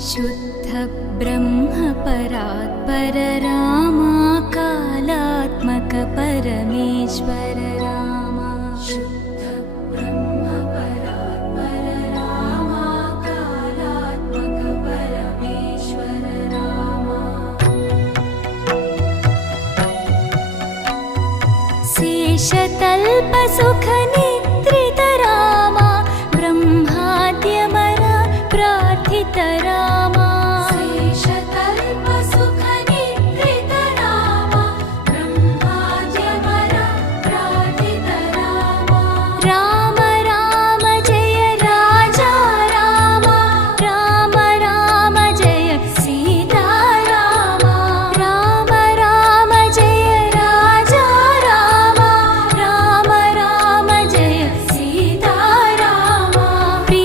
शुद्ध ब्रह्म परात्पर रामा कालात्मक परमेश्वर रामा शुद्ध ब्रह्म परात्पर रामा कालात्मक परमेश्वर रामा शेषतल्प सुख